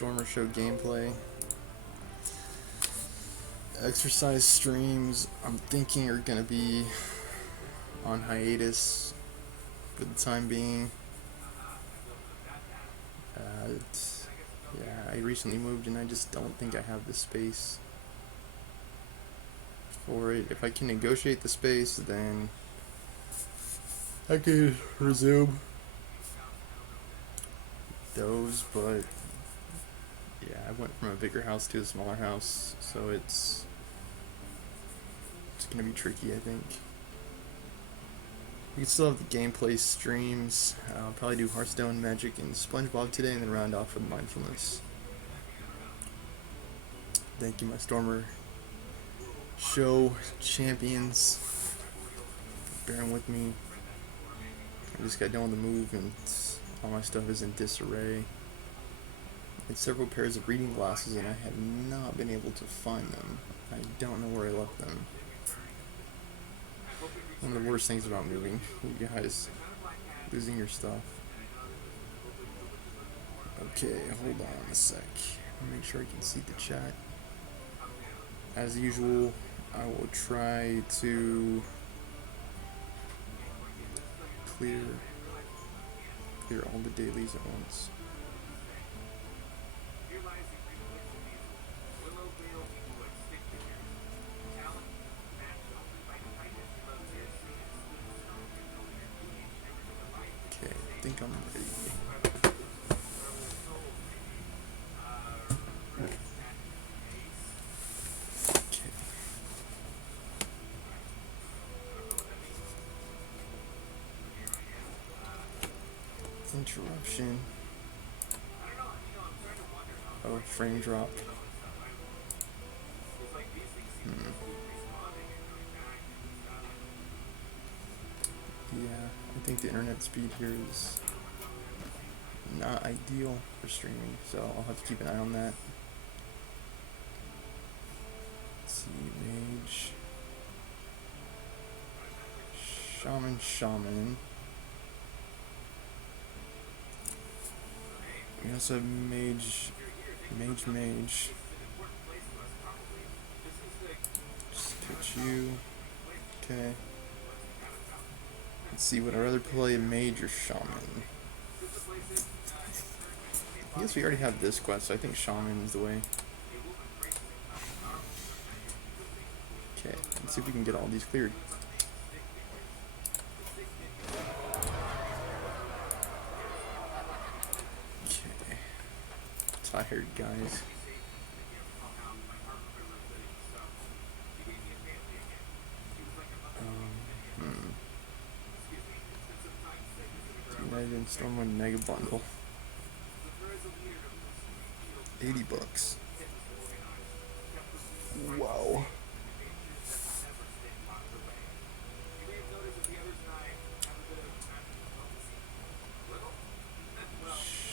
Stormer Show gameplay. Exercise streams, I'm thinking, are gonna be on hiatus for the time being. Yeah, I recently moved and I just don't think I have the space for it. If I can negotiate the space, then I could resume those, but yeah, I went from a bigger house to a smaller house, so it's gonna be tricky, I think. We can still have the gameplay streams. I'll probably do Hearthstone, Magic, and SpongeBob today, and then round off with mindfulness. Thank you, my Stormer Show champions, for bearing with me. I just got done with the move, and all my stuff is in disarray. I had several pairs of reading glasses, and I have not been able to find them. I don't know where I left them. One of the worst things about moving, you guys losing your stuff. Okay, hold on a sec. Make sure I can see the chat. As usual, I will try to clear all the dailies at once. Okay, I think I'm ready. Interruption. Oh, frame drop. Yeah, I think the internet speed here is not ideal for streaming, so I'll have to keep an eye on that. Let's see, mage. Shaman. We also have mage. Just pitch you. Okay. Let's see, would I rather play mage or shaman? I guess we already have this quest, so I think shaman is the way. Okay, let's see if we can get all these cleared. Tired, guys. United Stormwind Mega Bundle. $80. Wow.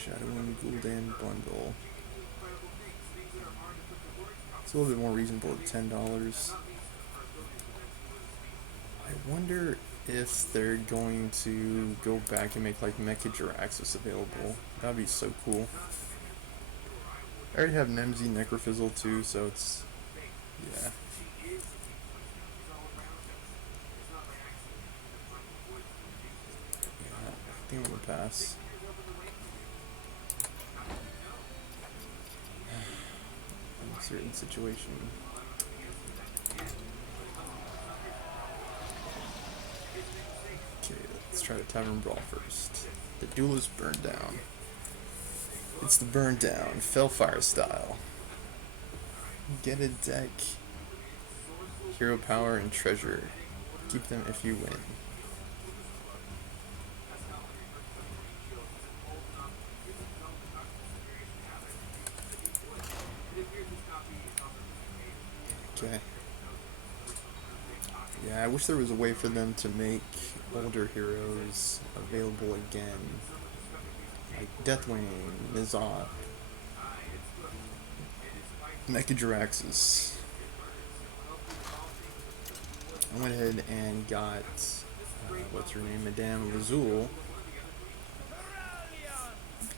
Shadowing Gul'dan Bundle. It's a little bit more reasonable at $10. I wonder if they're going to go back and make like Mecha Access available. That'd be so cool. I already have Nemsy Necrofizzle too, so it's yeah. I think I'm gonna pass. Certain situation. Okay, let's try the Tavern Brawl first. The Duelist Burn Down. It's the Burn Down, Fellfire style. Get a deck. Hero Power and Treasure. Keep them if you win. Okay. Yeah, I wish there was a way for them to make older heroes available again. Like Deathwing, Nizat, Mecha Axis. I went ahead and got, what's her name, Madame Razul,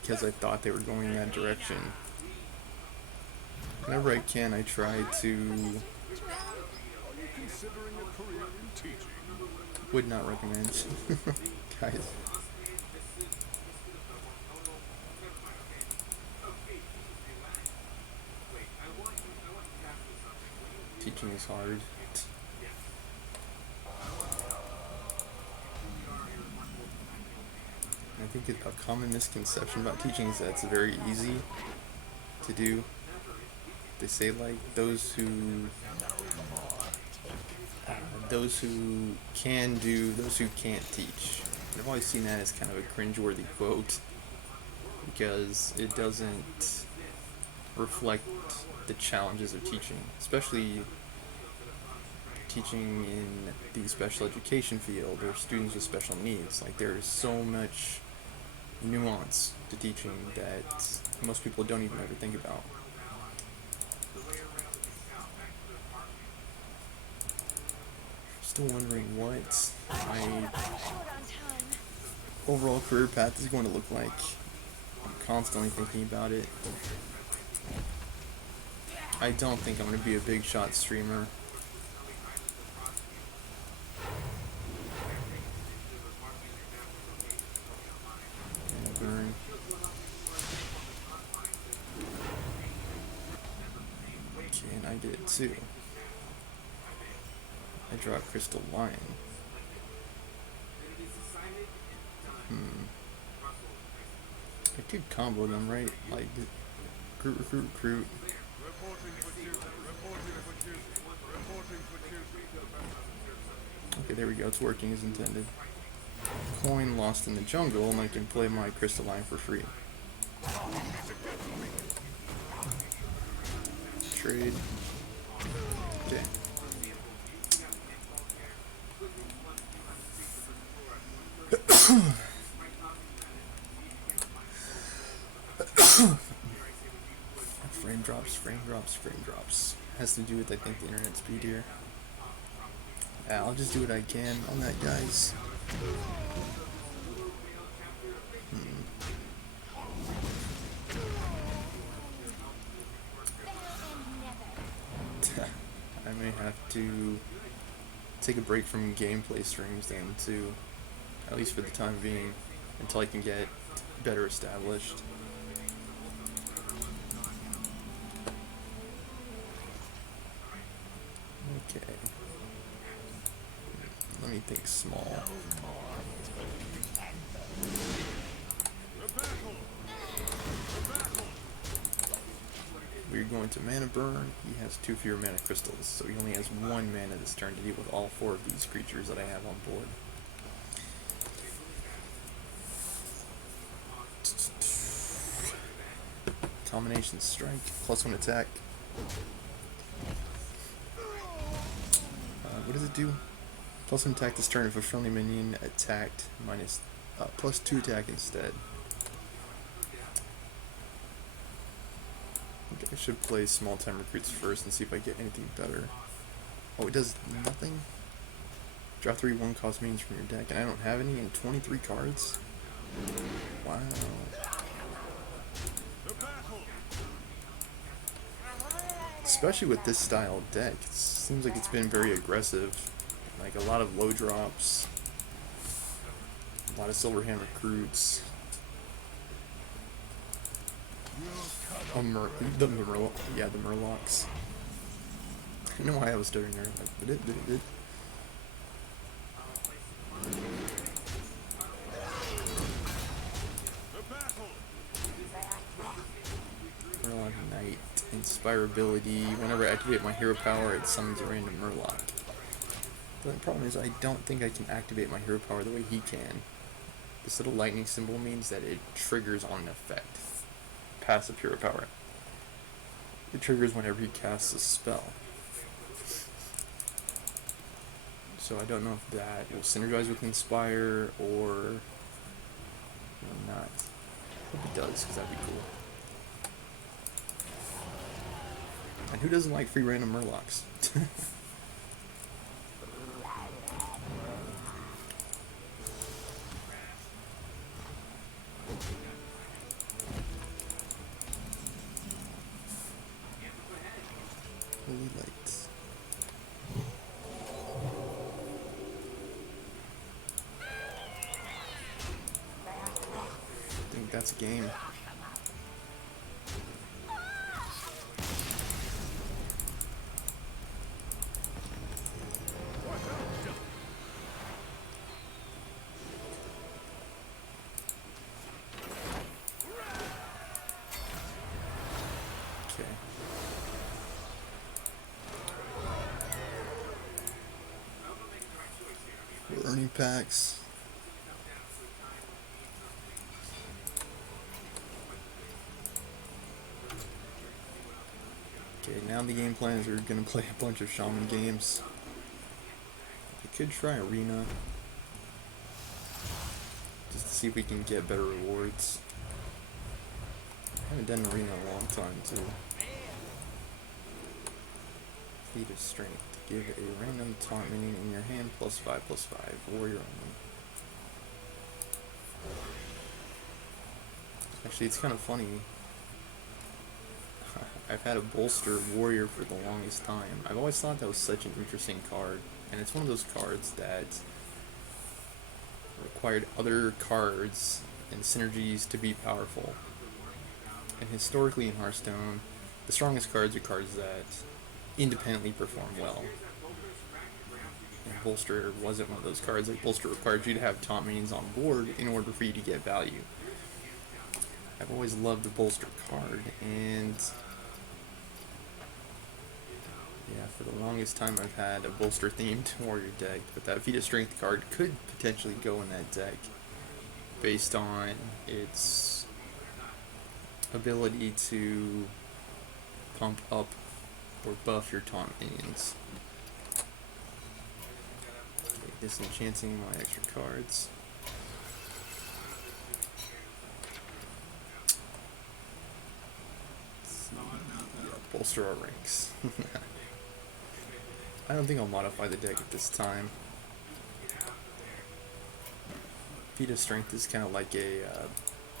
because I thought they were going in that direction. Whenever I can, I try to. Would not recommend, guys. Teaching is hard. I think a common misconception about teaching is that it's very easy to do. They say like those who can do, those who can't teach. And I've always seen that as kind of a cringeworthy quote because it doesn't reflect the challenges of teaching, especially teaching in the special education field or students with special needs. Like there's so much nuance to teaching that most people don't even ever think about. Still wondering what my overall career path is going to look like. I'm constantly thinking about it. I don't think I'm going to be a big shot streamer. Burn. Okay, and I did it too. I draw a crystal lion. I could combo them, right? Like, recruit. Okay, there we go. It's working as intended. Coin lost in the jungle, and I can play my crystal lion for free. Trade. Okay. frame drops. Has to do with, I think, the internet speed here. Yeah, I'll just do what I can on that, guys. I may have to take a break from gameplay streams then too, at least for the time being, until I can get better established. Okay. Let me think small. We're going to mana burn. He has 2 fewer mana crystals, so he only has 1 mana this turn to deal with all 4 of these creatures that I have on board. Combination strike, +1 attack. What does it do? +1 attack this turn if a friendly minion attacked, minus +2 attack instead. Okay, I should play small time recruits first and see if I get anything better. Oh, it does nothing? Draw 3 1-cost minions from your deck, and I don't have any in 23 cards? Wow. Especially with this style of deck, it seems like it's been very aggressive. Like a lot of low drops, a lot of silver hand recruits. The Murlocs. I don't know why I was stuttering there. Like, did. Murloc Knight. Inspirability. Whenever I activate my hero power, it summons a random Murloc. But the problem is I don't think I can activate my hero power the way he can. This little lightning symbol means that it triggers on an effect. Passive hero power. It triggers whenever he casts a spell. So I don't know if that will synergize with Inspire or not. I hope it does, because that'd be cool. And who doesn't like free random Murlocs? really light. I think that's a game. Okay. We're earning packs. Okay, now the game plan is we're gonna play a bunch of shaman games. We could try arena, just to see if we can get better rewards. I haven't done arena in a long time too. Feat of strength. Give a random taunt minion in your hand +5/+5. Warrior only. Actually, it's kind of funny. I've had a bolster warrior for the longest time. I've always thought that was such an interesting card, and it's one of those cards that required other cards and synergies to be powerful. And historically in Hearthstone, the strongest cards are cards that independently perform well. And bolster wasn't one of those cards. Like, bolster required you to have taunt minions on board in order for you to get value. I've always loved the bolster card, and yeah, for the longest time I've had a bolster themed warrior deck, but that Feat of Strength card could potentially go in that deck based on its ability to pump up or buff your taunt minions. Okay, disenchanting my extra cards. Bolster our ranks. I don't think I'll modify the deck at this time. Feat of Strength is kind of like a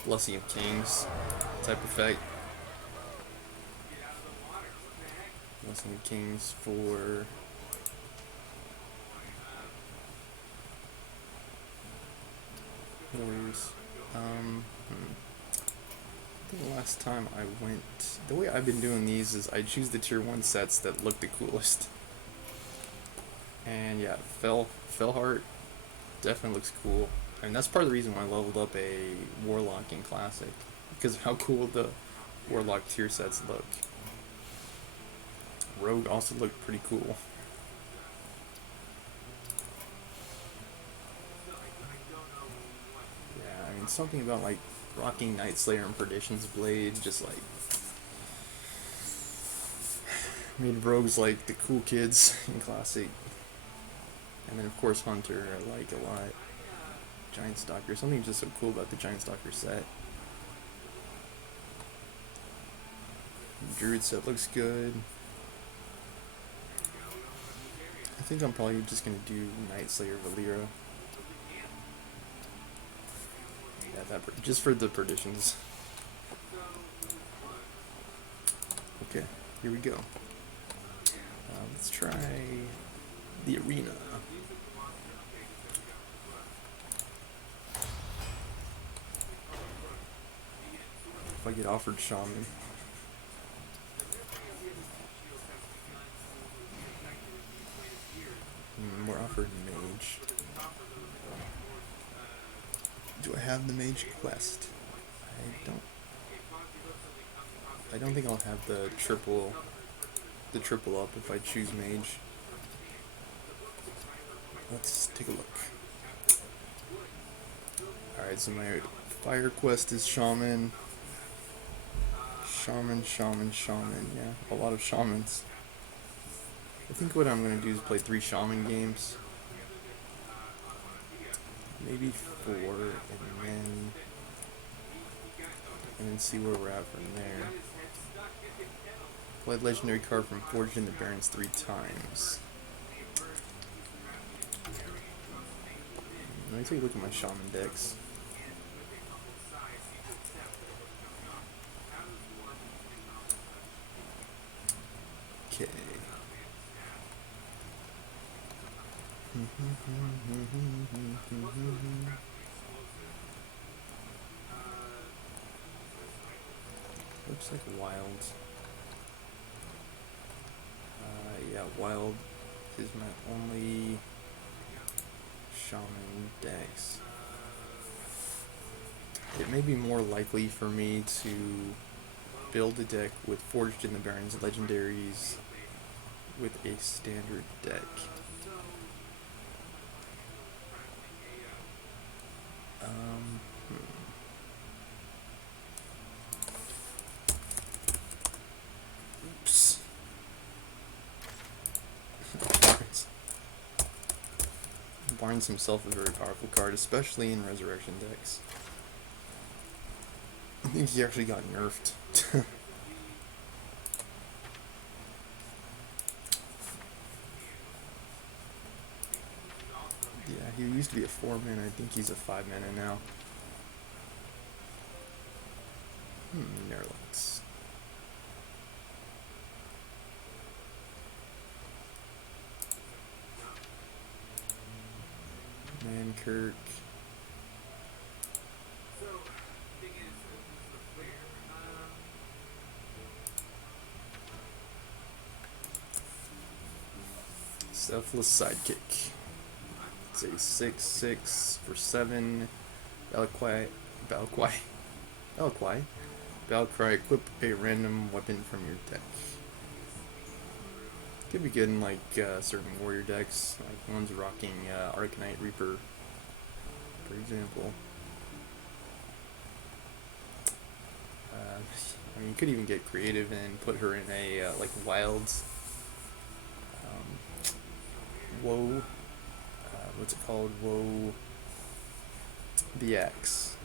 Blessing of Kings type effect. Blessing of Kings for warriors. The last time I went, the way I've been doing these is I choose the tier 1 sets that look the coolest. And yeah, Fellheart definitely looks cool. And that's part of the reason why I leveled up a Warlock in Classic, because of how cool the Warlock tier sets look. Rogue also looked pretty cool. Yeah, I mean, something about like rocking Night Slayer and Perdition's Blade just like made rogues like the cool kids in Classic. And then of course Hunter I like a lot. Giant Stalker, something just so cool about the Giant Stalker set. Druid set looks good. I think I'm probably just gonna do Night Slayer Valera. Yeah, that just for the Perditions. Okay, here we go. Let's try the arena. If I get offered Shaman. We're offered Mage. Do I have the Mage quest? I don't think I'll have the triple up if I choose Mage. Let's take a look. Alright, so my fire quest is Shaman. Shaman. Yeah, a lot of Shamans. I think what I'm going to do is play 3 Shaman games. Maybe 4, and then see where we're at from there. Played legendary card from Forged in the Barrens 3 times. Let me take a look at my Shaman decks. Okay. Looks like wild. Yeah, wild is my only shaman dex. It may be more likely for me to build a deck with Forged in the Barrens legendaries with a standard deck. Oops. Barnes himself a very powerful card, especially in resurrection decks. I think he actually got nerfed. Yeah, he used to be a 4-mana. I think he's a 5-mana now. Nerlix. Mankirk. Selfless Sidekick. It's a 6/6 for 7. Valkyrie. Valkyrie, equip a random weapon from your deck. Could be good in like certain warrior decks, like ones rocking Arcanite Reaper, for example. I mean, you could even get creative and put her in a like wild Woe. What's it called? Woe. The Axe.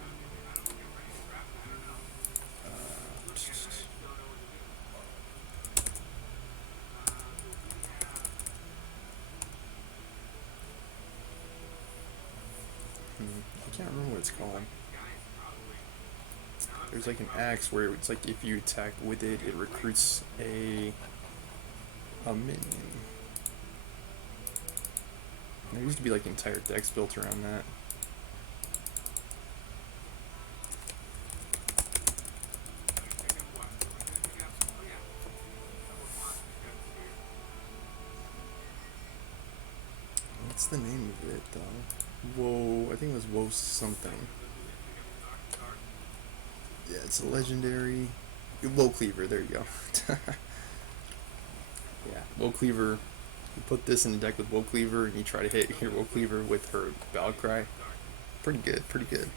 I can't remember what it's called. There's like an axe where it's like if you attack with it, it recruits a minion. There used to be like entire decks built around that. What's the name of it though? Whoa, I think it was Woe something. Yeah, it's a legendary. Woe Cleaver, there you go. Yeah, Woe Cleaver. You put this in the deck with Woe Cleaver and you try to hit your Woe Cleaver with her Valkyrie. Pretty good, pretty good.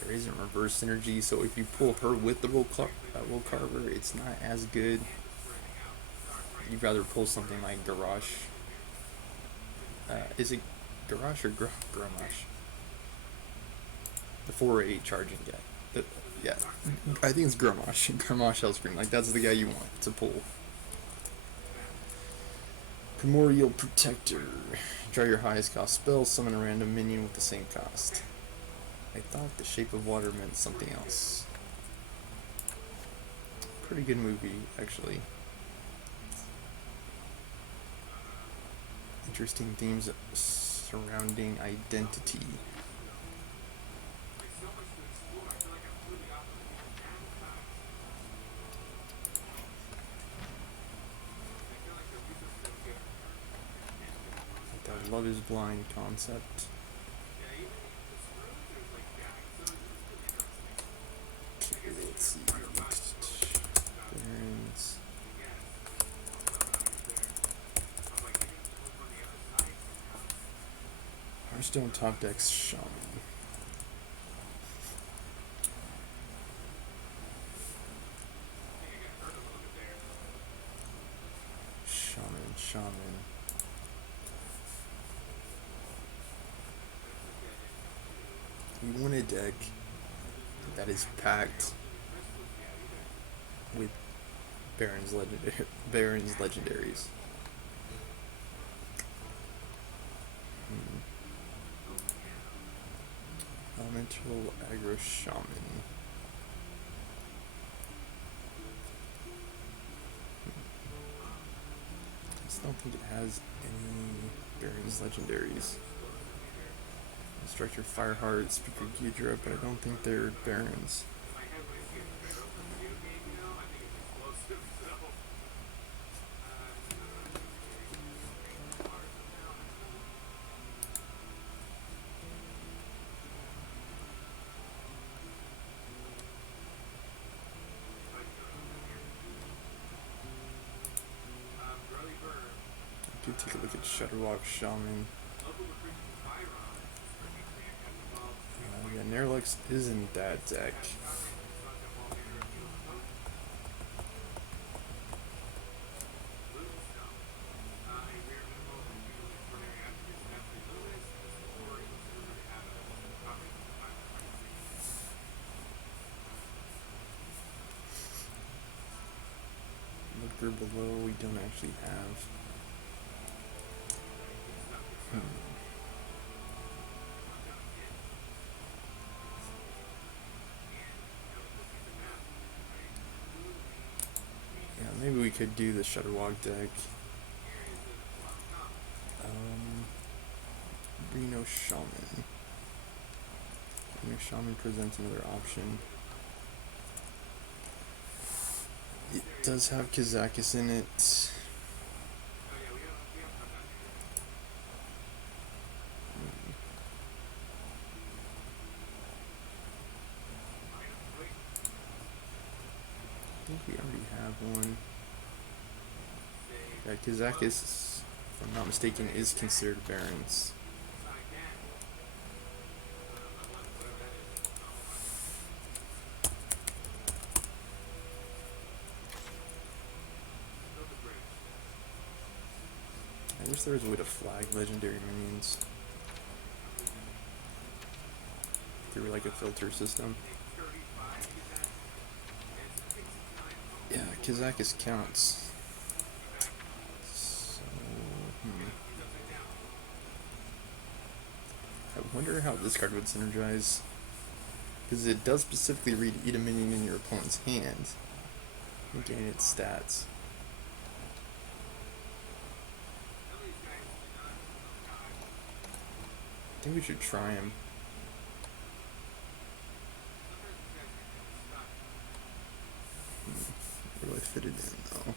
There isn't reverse synergy, so if you pull her with the Woe Carver, it's not as good. You'd rather pull something like Garrosh. Is it Garrosh or Grommash? The 4/8 charging guy. Yeah, I think it's Grommash. Grommash Hellscream. Like, that's the guy you want to pull. Primordial Protector. Draw your highest cost spell, summon a random minion with the same cost. I thought the Shape of Water meant something else. Pretty good movie, actually. Interesting themes surrounding identity. That Love is Blind concept. Okay, let's see. Barons. Hearthstone top decks Shaman. Shaman. You want a deck that is packed with Baron's legendaries. Elemental Aggro Shaman. just don't think it has any Baron's legendaries. Instructor Fireheart, Speaker Ghidra, but I don't think they're Barons. Do take a look at Shudderwalk Shaman. Yeah, Nerlux is in that deck. Look there below, we don't actually have. Yeah, maybe we could do the Shudderwalk deck. Reno Shaman. Reno Shaman presents another option. It does have Kazakis in it. I think we already have one. Yeah, Kazakis, if I'm not mistaken, is considered Barons. I wish there was a way to flag legendary minions through like a filter system. Yeah, Kazakis counts. So, I wonder how this card would synergize. Because it does specifically read eat a minion in your opponent's hand and gain its stats. I think we should try him. Where do I fit it in though?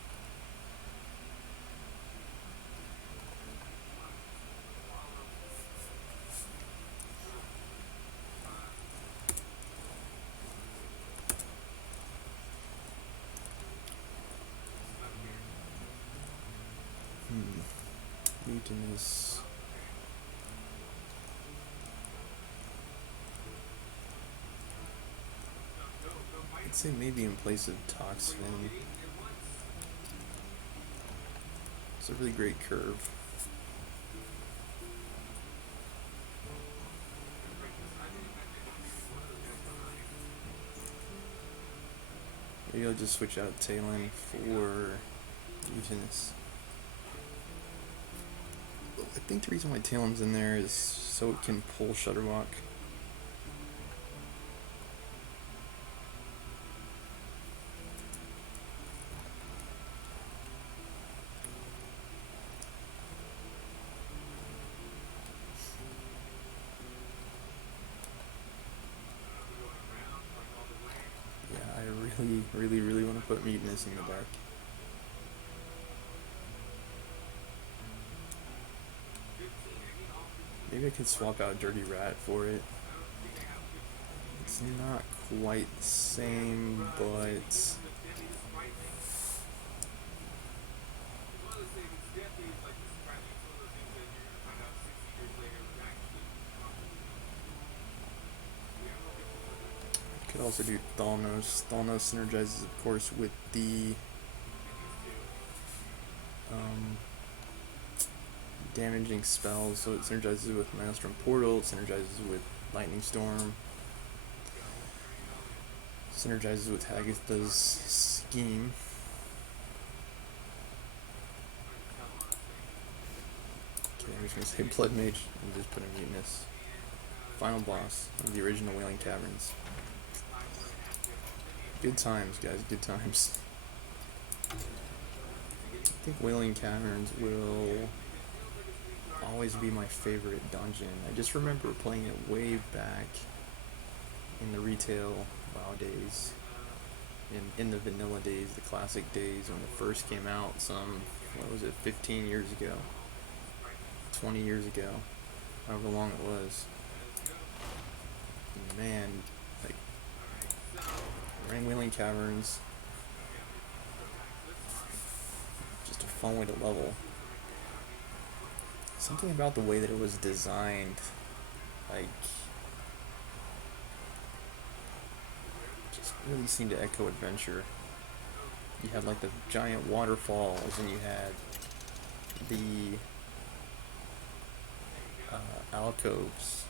Mutinous. I'd say maybe in place of Toxfin. It's a really great curve. Maybe I'll just switch out Talon for Mutinous. I think the reason why Talon's in there is so it can pull Shudderwalk. Yeah, I really want to put Mutinous in the deck. Maybe I could swap out Dirty Rat for it. It's not quite the same, but could also do Thalnos. Thalnos synergizes, of course, with the damaging spells, so it synergizes with Maelstrom Portal, it synergizes with Lightning Storm, synergizes with Hagatha's Scheme. Okay, I'm just gonna say Blood Mage and just put a Mutinous. Final boss of the original Wailing Caverns. Good times, guys, good times. I think Wailing Caverns will always be my favorite dungeon. I just remember playing it way back in the retail WoW days, in the vanilla days, the classic days when it first came out. What was it, 15 years ago, 20 years ago, however long it was. Man, like, ran Wailing Caverns, just a fun way to level. Something about the way that it was designed, like, just really seemed to echo adventure. You had like the giant waterfalls, and you had the alcoves,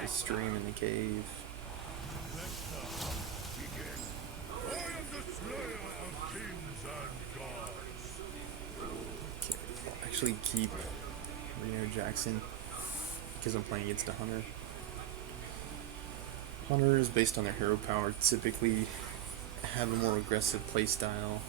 the stream in the cave. Okay, I'll actually keep Reno Jackson because I'm playing against a hunter. Hunters, based on their hero power, typically have a more aggressive playstyle.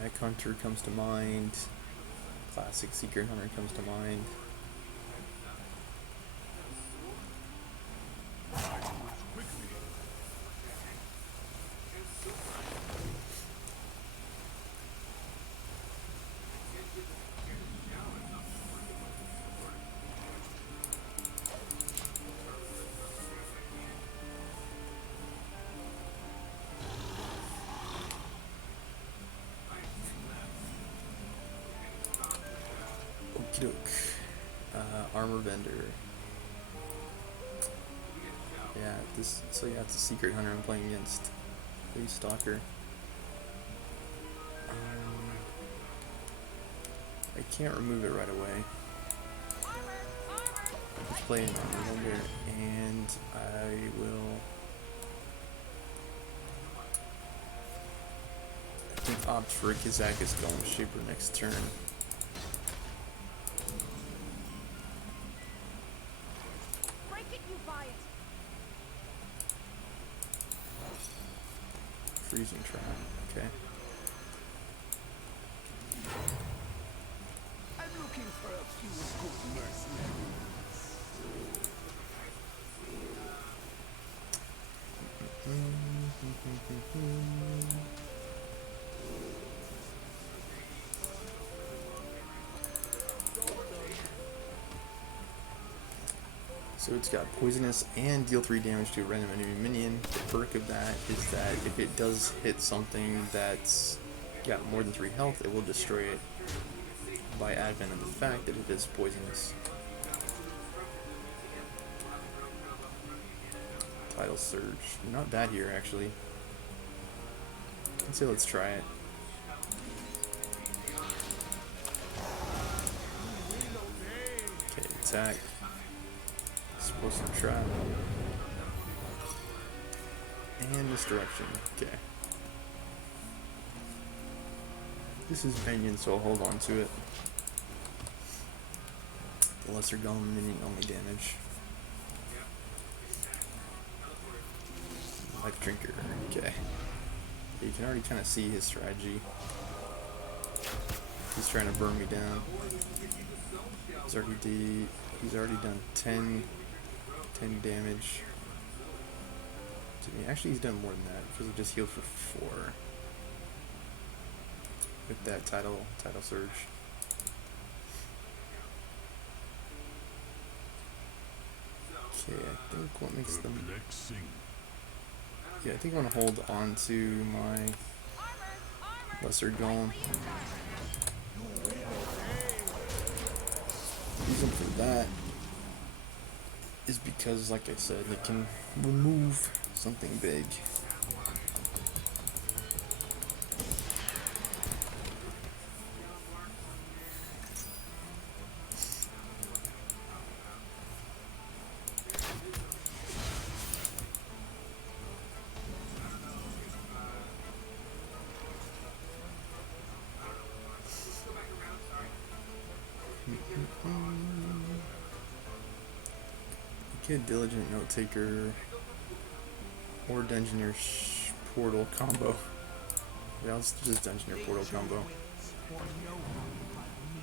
Mech Hunter comes to mind. Classic Secret Hunter comes to mind. Armor vendor. Yeah, so yeah, it's a Secret Hunter I'm playing against. Face Stalker. I can't remove it right away. I just play an Armor vendor, and I will. I think opt for Kazakis Golem Shaper next turn. Freezing trap, okay. I'm looking for a few good mercenaries. So it's got poisonous and deal 3 damage to a random enemy minion. The perk of that is that if it does hit something that's got more than 3 health, it will destroy it by advent of the fact that it is poisonous. Tidal Surge. Not bad here, actually. Let's say let's try it. Okay, attack. Explosive trap. And misdirection. Okay. This is minion, so I'll hold on to it. The lesser golem minion only damage. Life drinker. Okay. You can already kind of see his strategy. He's trying to burn me down. He's already done 10 damage to me. Actually, he's done more than that because he just healed for 4 with that tidal surge. Okay, I think what makes them. Yeah, I think I'm gonna hold on to my lesser golem. The reason for that is because, like I said, it can remove something big. Kid, diligent note taker, or dungeoneer portal combo. Yeah, let's just dungeoneer portal combo. Or no harm by me.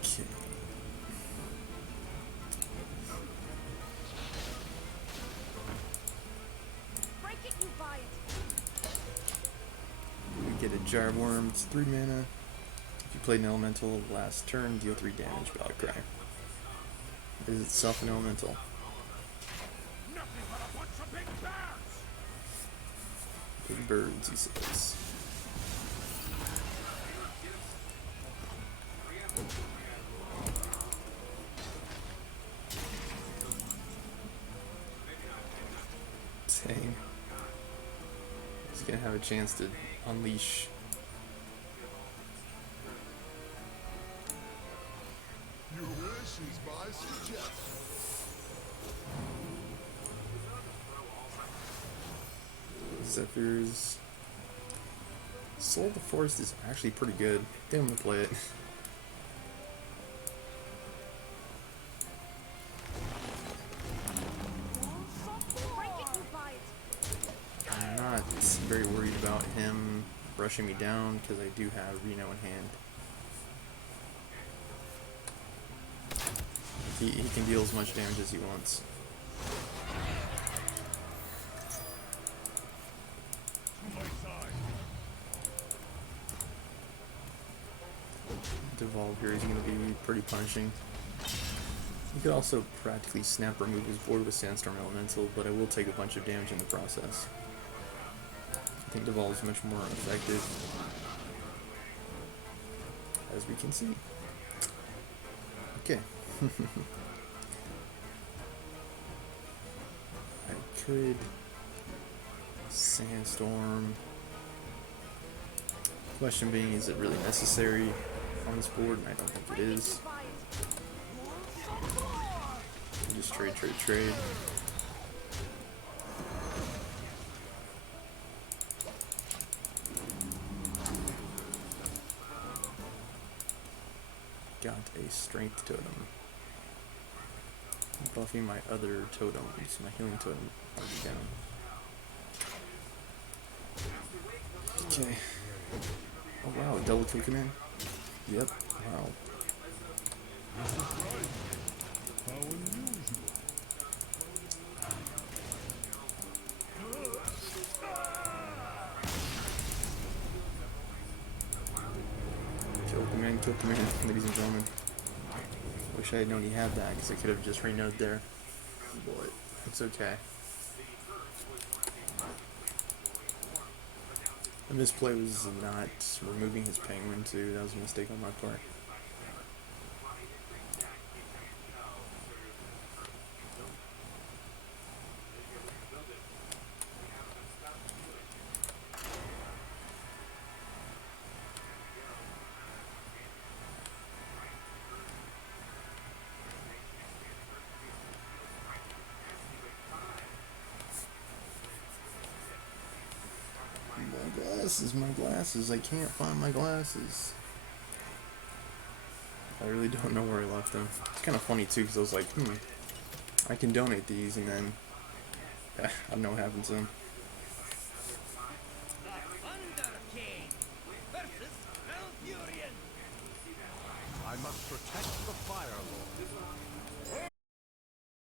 Okay. Break it, you buy it. We get a jar worm. It's 3 mana. If you played an elemental last turn, deal 3 damage. Battle cry. It is itself an elemental. Nothing but a bunch of big bears! Big birds, he says. Dang. He's gonna have a chance to unleash. Your wish is my suggestion. Zephyr's Soul of the Forest is actually pretty good. I think I'm gonna play it. Break it, you buy it. I'm not very worried about him rushing me down because I do have Reno in hand. He can deal as much damage as he wants. Devolve here is going to be pretty punishing. You could also practically snap remove his board with Sandstorm Elemental, but I will take a bunch of damage in the process. I think Devolve is much more effective, as we can see. Okay. I could Sandstorm. Question being, is it really necessary on this board? And I don't think it is. Just trade. Got a strength totem. Buffing my other totems, my healing totem already down. Okay. Oh wow, double kill command? Yep, wow. How unusual. Kill command, ladies and gentlemen. Wish I had known he had that, because I could have just renode there. But it's okay. The misplay was not removing his penguin too. That was a mistake on my part. My glasses. I can't find my glasses. I really don't know where I left them. It's kind of funny too, because I was like, I can donate these, and then I don't know what happened to them. I must protect